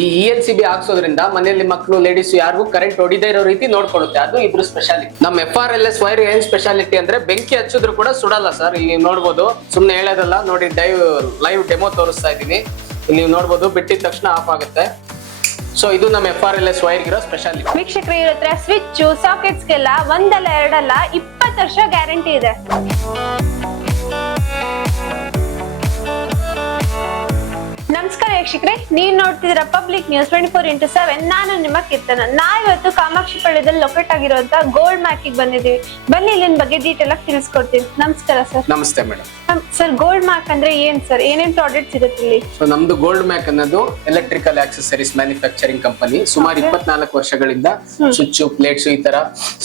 ಈ ELCB ಹಾಕ್ಸೋದ್ರಿಂದ ಮನೆಯಲ್ಲಿ ಮಕ್ಕಳು ಲೇಡೀಸ್ ಯಾರಿಗೂ ಕರೆಂಟ್ ಹೊಡಿದೇ ಇರೋ ರೀತಿ ನೋಡ್ಕೊಳ್ಳುತ್ತೆ. ಅದು ಇದ್ರ ಸ್ಪೆಷಾಲಿಟಿ. ನಮ್ಮ FRLS ವೈರ್ ಏನ್ ಸ್ಪೆಷಾಲಿಟಿ ಅಂದ್ರೆ ಬೆಂಕಿ ಹಚ್ಚಿದ್ರು ಕೂಡ ಸುಡಲ್ಲ ಸರ್. ಇಲ್ಲಿ ನೀವು ನೋಡ್ಬೋದು, ಸುಮ್ನೆ ಹೇಳೋದಲ್ಲ, ನೋಡಿ ಲೈವ್ ಡೆಮೋ ತೋರಿಸ್ತಾ ಇದೀನಿ. ಇಲ್ಲಿ ನೀವು ನೋಡ್ಬೋದು, ಬಿಟ್ಟಿದ ತಕ್ಷಣ ಆಫ್ ಆಗುತ್ತೆ. ಸೊ ಇದು ನಮ್ಮ FRLS ವೈರ್ ಇರೋ ಸ್ಪೆಷಾಲಿಟಿ. ವೀಕ್ಷಕರು, ಇವ್ರ ಹತ್ರ ಸ್ವಿಚ್ ಸಾಕೆಟ್ಸ್ಗೆಲ್ಲ ಒಂದಲ್ಲ ಎರಡಲ್ಲ 20 ವರ್ಷ ಗ್ಯಾರಂಟಿ ಇದೆ. ನಮಸ್ಕಾರ ವೀಕ್ಷಕರೇ, ನೀವ್ ನೋಡ್ತಿದ್ದೀರಾ ಪಬ್ಲಿಕ್ ನ್ಯೂಸ್ 24x7. ನಾನು ನಿಮ್ಮ ಕೀರ್ತನ. ನಾವಿವತ್ತು ಕಾಮಾಕ್ಷಿ ಪಾಳ್ಯದಲ್ಲಿ ಲೊಕೇಟ್ ಆಗಿರುವಂತ ಗೋಲ್ಡ್ ಮ್ಯಾಕಿಗೆ ಬಂದಿದ್ದೀವಿ. ಬನ್ನಿ ಇಲ್ಲಿನ ಬಗ್ಗೆ ಡೀಟೇಲ್ ಆಗಿ ತಿಳಿಸ್ಕೊಡ್ತೀನಿ. ನಮಸ್ಕಾರ ಸರ್. ನಮಸ್ತೆ ಮೇಡಮ್. ಸರ್, ಗೋಲ್ಡ್ ಮ್ಯಾಕ್ ಅಂದ್ರೆ ಏನ್ ಸರ್? ಏನೇನ್ ಪ್ರಾಡಕ್ಟ್ ಸಿಗುತ್ತೆ ಇಲ್ಲಿ? ಸೊ ನಮ್ದು ಗೋಲ್ಡ್ ಮ್ಯಾಕ್ ಅನ್ನೋದು ಎಲೆಕ್ಟ್ರಿಕಲ್ ಆಕ್ಸೆಸರೀಸ್ ಮ್ಯಾನುಫ್ಯಾಕ್ಚರಿಂಗ್ ಕಂಪನಿ. ಸುಮಾರು 24 ವರ್ಷಗಳಿಂದ ಸ್ವಿಚ್, ಪ್ಲೇಟ್ಸ್, ಈ ತರ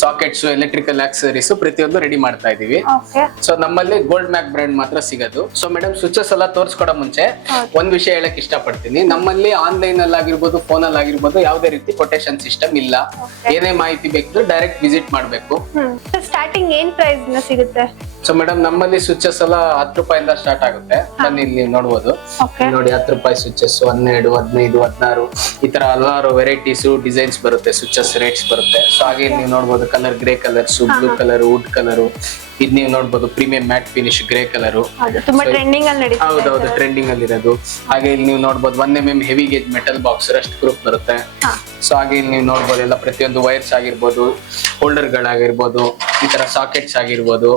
ಸಾಕೆಟ್ಸ್, ಎಲೆಕ್ಟ್ರಿಕಲ್ ಆಕ್ಸೆಸರೀಸ್ ಪ್ರತಿಯೊಂದು ರೆಡಿ ಮಾಡ್ತಾ ಇದೀವಿ. ಸೊ ನಮ್ಮಲ್ಲಿ ಗೋಲ್ಡ್ ಮ್ಯಾಕ್ ಬ್ರ್ಯಾಂಡ್ ಮಾತ್ರ ಸಿಗೋದು. ಸೊ ಮೇಡಮ್, ಸ್ವಿಚಸ್ ಎಲ್ಲ ತೋರಿಸ್ಕೊಡೋ ಮುಂಚೆ ಒಂದ್ ವಿಷಯ ಹೇಳಕ್ ಇಷ್ಟಪಡ್ತೀನಿ. ನಮ್ಮಲ್ಲಿ ಆನ್ಲೈನ್ ಅಲ್ಲಿ ಆಗಿರ್ಬೋದು, ಫೋನ್ ಅಲ್ಲಿ ಆಗಿರ್ಬೋದು, ಯಾವುದೇ ರೀತಿ ಕೊಟೇಶನ್ ಸಿಸ್ಟಮ್ ಇಲ್ಲ. ಏನೇ ಮಾಹಿತಿ ಬೇಕಿದ್ರು ಡೈರೆಕ್ಟ್ ವಿಸಿಟ್ ಮಾಡ್ಬೇಕು. ಸ್ಟಾರ್ಟಿಂಗ್ ಏನ್ ಪ್ರೈಸ್ ಸಿಗುತ್ತೆ? ಸೊ ಮೇಡಮ್, ನಮ್ಮಲ್ಲಿ ಸ್ವಿಚಸ್ ಎಲ್ಲ 10 ರೂಪಾಯಿಂದ ಸ್ಟಾರ್ಟ್ ಆಗುತ್ತೆ. ಬನ್ನಿ ಇಲ್ಲಿ ನೋಡ್ಬೋದು. ನೋಡಿ, 10 ರೂಪಾಯಿ ಸ್ವಿಚಸ್ 12, 15, 16 ಈ ತರ ಹಲವಾರು ವೆರೈಟೀಸ್, ಡಿಸೈನ್ಸ್ ಬರುತ್ತೆ. ಸ್ವಿಚಸ್ ರೇಟ್ಸ್ ಬರುತ್ತೆ. ಸೊ ಹಾಗೆ ನೀವು ನೋಡ್ಬೋದು, colour grey colours, blue colour, wood colour. ಇದ್ ನೀವು ನೋಡ್ಬೋದು, premium matte finish grey colour. ತುಂಬಾ ಟ್ರೆಂಡಿಂಗ್ ಅಲ್ಲಿ ನಡೀತಿದೆ. ಹೌದೌದು, ಟ್ರೆಂಡಿಂಗ್ ಅಲ್ಲಿ ಇರೋದು. ಹಾಗೆ ಇಲ್ಲಿ ನೀವು ನೋಡ್ಬೋದು 1mm heavy gauge metal box, Rust proof ಬರುತ್ತೆ. ಸೊ ಹಾಗೆ ಇಲ್ಲಿ ನೀವು ನೋಡ್ಬೋದು, ಎಲ್ಲ ಪ್ರತಿಯೊಂದು ವೈರ್ಸ್ ಆಗಿರ್ಬೋದು, ಹೋಲ್ಡರ್ ಗಳಾಗಿರ್ಬೋದು, ಈ ತರ ಸಾಕೆಟ್ಸ್ ಆಗಿರ್ಬೋದು,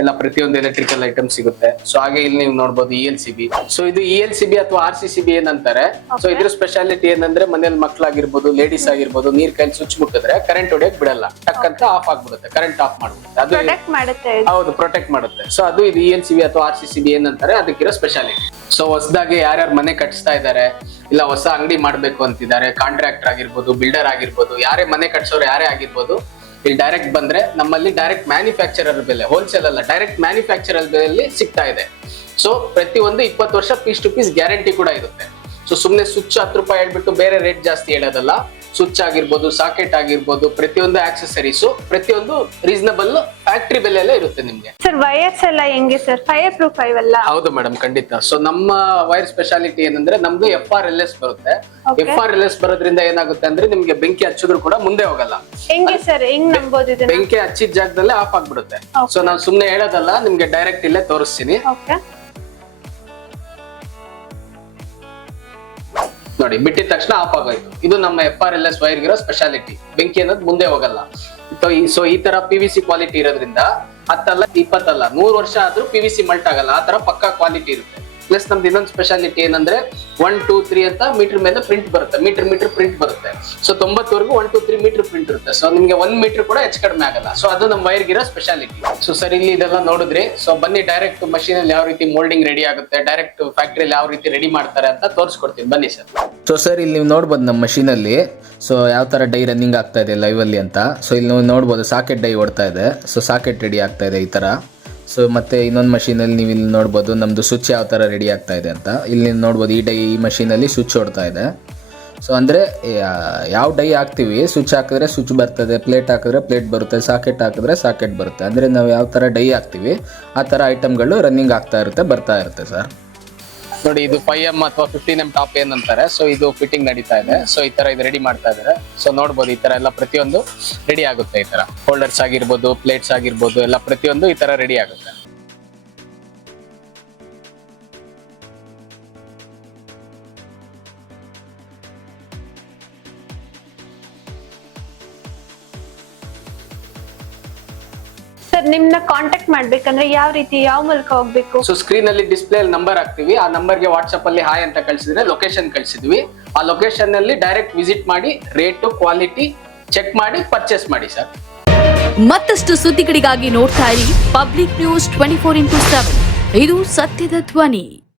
ಎಲ್ಲ ಪ್ರತಿಯೊಂದು ಎಲೆಕ್ಟ್ರಿಕಲ್ ಐಟಮ್ ಸಿಗುತ್ತೆ. ಸೊ ಹಾಗೆ ಇಲ್ಲಿ ನೀವು ನೋಡ್ಬೋದು ELCB. ಸೊ ಇದು ELCB ಅಥವಾ RCCB ಏನಂತಾರೆ. ಸೊ ಇದ್ರ ಸ್ಪೆಷಾಲಿಟಿ ಏನಂದ್ರೆ, ಮನೇಲಿ ಮಕ್ಕಳಾಗಿರ್ಬೋದು, ಲೇಡೀಸ್ ಆಗಿರ್ಬೋದು, ನೀರ್ ಕೈಲಿ ಸ್ವಿಚ್ ಮುಟ್ಟಿದ್ರೆ ಕರೆಂಟ್ ಹೊಡೆಯಕ್ ಬಿಡಲ್ಲ. ಟಕ್ ಅಂತ ಆಫ್ ಆಗ್ಬಿಡುತ್ತೆ, ಕರೆಂಟ್ ಆಫ್ ಮಾಡ್ಬಿಡುತ್ತೆ. ಅದು ಹೌದು, ಪ್ರೊಟೆಕ್ಟ್ ಮಾಡುತ್ತೆ. ಸೊ ಅದು ಇದು ELCB ಅಥವಾ RCCB ಏನಂತಾರೆ, ಅದಕ್ಕಿರೋ ಸ್ಪೆಷಾಲಿಟಿ. ಸೊ ಹೊಸದಾಗಿ ಯಾರ್ಯಾರು ಮನೆ ಕಟ್ಸ್ತಾ ಇದಾರೆ, ಇಲ್ಲ ಹೊಸ ಅಂಗಡಿ ಮಾಡ್ಬೇಕು ಅಂತಿದ್ದಾರೆ, ಕಾಂಟ್ರಾಕ್ಟರ್ ಆಗಿರ್ಬೋದು, ಬಿಲ್ಡರ್ ಆಗಿರ್ಬೋದು, ಯಾರೇ ಮನೆ ಕಟ್ಸೋರು ಯಾರೇ ಆಗಿರ್ಬೋದು, ಇಲ್ಲಿ ಡೈರೆಕ್ಟ್ ಬಂದ್ರೆ ನಮ್ಮಲ್ಲಿ ಡೈರೆಕ್ಟ್ ಮ್ಯಾನುಫ್ಯಾಕ್ಚರರ್ ಬೆಲೆ, ಹೋಲ್ಸೇಲ್ ಅಲ್ಲ, ಡೈರೆಕ್ಟ್ ಮ್ಯಾನುಫ್ಯಾಕ್ಚರರ್ ಬೆಲೆಯಲ್ಲಿ ಸಿಗ್ತಾ ಇದೆ. ಸೊ ಪ್ರತಿಯೊಂದು 20 ವರ್ಷ ಪೀಸ್ ಟು ಪೀಸ್ ಗ್ಯಾರಂಟಿ ಕೂಡ ಇರುತ್ತೆ. ಸೊ ಸುಮ್ನೆ ಸ್ವಿಚ್ 10 ರೂಪಾಯಿ ಹೇಳ್ಬಿಟ್ಟು ಬೇರೆ ರೇಟ್ ಜಾಸ್ತಿ ಹೇಳೋದಲ್ಲ. ಸ್ವಿಚ್ ಆಗಿರ್ಬೋದು, ಸಾಕೆಟ್ ಆಗಿರ್ಬೋದು, ಪ್ರತಿಯೊಂದು ಆಕ್ಸೆಸರೀಸ್ ಪ್ರತಿಯೊಂದು ರೀಸನಬಲ್ ಫ್ಯಾಕ್ಟರಿ ಬೆಲೆಯಲ್ಲೇ ಇರುತ್ತೆ ನಿಮ್ಗೆ. ಸರ್, ವೈರ್ಸ್ ಎಲ್ಲ ಹೆಂಗೆ ಸರ್? ಫೈರ್ ಪ್ರೂಫ್ ಇವೆಲ್ಲ? ಹೌದು ಮೇಡಮ್, ಖಂಡಿತ. ಸೊ ನಮ್ಮ ವೈರ್ ಸ್ಪೆಷಾಲಿಟಿ ಏನಂದ್ರೆ, ನಮ್ದು FRLS ಬರುತ್ತೆ. FRLS ಬರೋದ್ರಿಂದ ಏನಾಗುತ್ತೆ ಅಂದ್ರೆ, ನಿಮ್ಗೆ ಬೆಂಕಿ ಹಚ್ಚಿದ್ರು ಕೂಡ ಮುಂದೆ ಹೋಗಲ್ಲ. ಹೆಂಗೆ ಸರ್? ಹೆಂಗ್ ನಂಬೋದು ಇದನ್ನ? ಬೆಂಕಿ ಹಚ್ಚಿದ ಜಾಗದಲ್ಲೇ ಆಫ್ ಆಗ್ಬಿಡುತ್ತೆ. ಸೊ ನಾವು ಸುಮ್ನೆ ಹೇಳೋದಲ್ಲ, ನಿಮ್ಗೆ ಡೈರೆಕ್ಟ್ ಇಲ್ಲೇ ತೋರಿಸ್ತೀನಿ. ನೋಡಿ, ಬಿಟ್ಟಿದ ತಕ್ಷಣ ಆಫ್ ಆಗೋಯ್ತು. ಇದು ನಮ್ಮ FRLS ವೈರ್ ಇರೋ ಸ್ಪೆಷಾಲಿಟಿ. ಬೆಂಕಿ ಅನ್ನೋದು ಮುಂದೆ ಹೋಗಲ್ಲ. ಸೊ ಈ ತರ PVC ಕ್ವಾಲಿಟಿ ಇರೋದ್ರಿಂದ 10 ಅಲ್ಲ, 20 ಅಲ್ಲ, 100 ವರ್ಷ ಆದ್ರೂ PVC ಮಲ್ಟ್ ಆಗಲ್ಲ. ಆ ತರ ಪಕ್ಕಾ ಕ್ವಾಲಿಟಿ ಇರುತ್ತೆ. ಪ್ಲಸ್ ನಮ್ದು ಇನ್ನೊಂದು ಸ್ಪೆಷಾಲಿಟಿ ಏನಂದ್ರೆ, 1, 2, 3 ಅಂತ ಮೀಟರ್ ಮೇಲೆ ಪ್ರಿಂಟ್ ಬರುತ್ತೆ. ಮೀಟರ್ ಪ್ರಿಂಟ್ ಬರುತ್ತೆ. ಸೊ 90 ವರೆಗೂ 1, 2, 3 ಮೀಟರ್ ಪ್ರಿಂಟ್ ಇರುತ್ತೆ. ಸೊ ನಿಮ್ಗೆ 1 ಮೀಟರ್ ಕೂಡ ಹೆಚ್ಚು ಕಡಿಮೆ ಆಗಲ್ಲ. ಸೊ ಅದು ನಮ್ಮ ವೈರ್ ಇರೋ ಸ್ಪೆಷಾಲಿಟಿ. ಸೊ ಸರ್, ಇಲ್ಲಿ ಇದೆಲ್ಲ ನೋಡಿದ್ರಿ. ಸೊ ಬನ್ನಿ, ಡೈರೆಕ್ಟ್ ಮಷೀನ್ ಅಲ್ಲಿ ಯಾವ ರೀತಿ ಮೋಲ್ಡಿಂಗ್ ರೆಡಿ ಆಗುತ್ತೆ, ಡೈರೆಕ್ಟ್ ಫ್ಯಾಕ್ಟರಿಯಲ್ಲಿ ಯಾವ ರೀತಿ ರೆಡಿ ಮಾಡ್ತಾರೆ ಅಂತ ತೋರಿಸ್ಕೊಡ್ತೀನಿ. ಬನ್ನಿ ಸರ್. ಸೊ ಸರ್, ಇಲ್ಲಿ ನೀವು ನೋಡ್ಬೋದು ನಮ್ಮ ಮಷೀನಲ್ಲಿ ಸೊ ಯಾವ ಥರ ಡೈ ರನ್ನಿಂಗ್ ಆಗ್ತಾ ಇದೆ ಲೈವಲ್ಲಿ ಅಂತ. ಸೊ ಇಲ್ಲಿ ನೀವು ನೋಡ್ಬೋದು, ಸಾಕೆಟ್ ಡೈ ಓಡ್ತಾ ಇದೆ. ಸೊ ಸಾಕೆಟ್ ರೆಡಿ ಆಗ್ತಾ ಇದೆ ಈ ಥರ. ಸೊ ಮತ್ತು ಇನ್ನೊಂದು ಮಷೀನಲ್ಲಿ ನೀವು ಇಲ್ಲಿ ನೋಡ್ಬೋದು ನಮ್ಮದು ಸ್ವಿಚ್ ಯಾವ ಥರ ರೆಡಿ ಆಗ್ತಾ ಇದೆ ಅಂತ. ಇಲ್ಲಿ ನೀವು ನೋಡ್ಬೋದು, ಈ ಮಷೀನಲ್ಲಿ ಸ್ವಿಚ್ ಓಡ್ತಾ ಇದೆ. ಸೊ ಅಂದರೆ ಯಾವ ಡೈ ಹಾಕ್ತೀವಿ, ಸ್ವಿಚ್ ಹಾಕಿದ್ರೆ ಸ್ವಿಚ್ ಬರ್ತದೆ, ಪ್ಲೇಟ್ ಹಾಕಿದ್ರೆ ಪ್ಲೇಟ್ ಬರುತ್ತೆ, ಸಾಕೆಟ್ ಹಾಕಿದ್ರೆ ಸಾಕೆಟ್ ಬರುತ್ತೆ. ಅಂದರೆ ನಾವು ಯಾವ ಥರ ಡೈ ಹಾಕ್ತೀವಿ ಆ ಥರ ಐಟಮ್ಗಳು ರನ್ನಿಂಗ್ ಆಗ್ತಾ ಇರುತ್ತೆ, ಬರ್ತಾ ಇರುತ್ತೆ ಸರ್. ನೋಡಿ, ಇದು 5M ಅಥವಾ 15M ಟಾಪ್ ಏನಂತಾರೆ. ಸೊ ಇದು ಫಿಟ್ಟಿಂಗ್ ನಡೀತಾ ಇದೆ. ಸೊ ಈ ತರ ಇದು ರೆಡಿ ಮಾಡ್ತಾ ಇದಾರೆ. ಸೊ ನೋಡ್ಬೋದು, ಈ ತರ ಎಲ್ಲ ಪ್ರತಿಯೊಂದು ರೆಡಿ ಆಗುತ್ತೆ. ಈ ತರ ಹೋಲ್ಡರ್ಸ್ ಆಗಿರ್ಬೋದು, ಪ್ಲೇಟ್ಸ್ ಆಗಿರ್ಬೋದು, ಎಲ್ಲ ಪ್ರತಿಯೊಂದು ಈ ತರ ರೆಡಿ ಆಗುತ್ತೆ. ಸರ್, ನಿಮ್ನ ಕಾಂಟ್ಯಾಕ್ಟ್ ಮಾಡ್ಬೇಕಂದ್ರೆ ಯಾವ ರೀತಿ, ಯಾವ ಮೂಲಕ ಹೋಗ್ಬೇಕು? ಸೊ ಸ್ಕ್ರೀನ್ ಅಲ್ಲಿ ಡಿಸ್ಪ್ಲೇ ಅಲ್ಲಿ ನಂಬರ್ ಹಾಕ್ತಿವಿ. ಆ ನಂಬರ್ಗೆ ವಾಟ್ಸ್ಆಪ್ ಅಲ್ಲಿ ಹಾಯ್ ಅಂತ ಕಳಿಸಿದ್ರೆ ಲೊಕೇಶನ್ ಕಳಿಸಿದ್ವಿ. ಆ ಲೊಕೇಶನ್ ನಲ್ಲಿ ಡೈರೆಕ್ಟ್ ವಿಸಿಟ್ ಮಾಡಿ, ರೇಟ್ ಕ್ವಾಲಿಟಿ ಚೆಕ್ ಮಾಡಿ ಪರ್ಚೇಸ್ ಮಾಡಿ ಸರ್. ಮತ್ತಷ್ಟು ಸುದ್ದಿಗಳಿಗಾಗಿ ನೋಡ್ತಾ ಇರಿ ಪಬ್ಲಿಕ್ ನ್ಯೂಸ್ 24x7. ಇದು ಸತ್ಯದ ಧ್ವನಿ.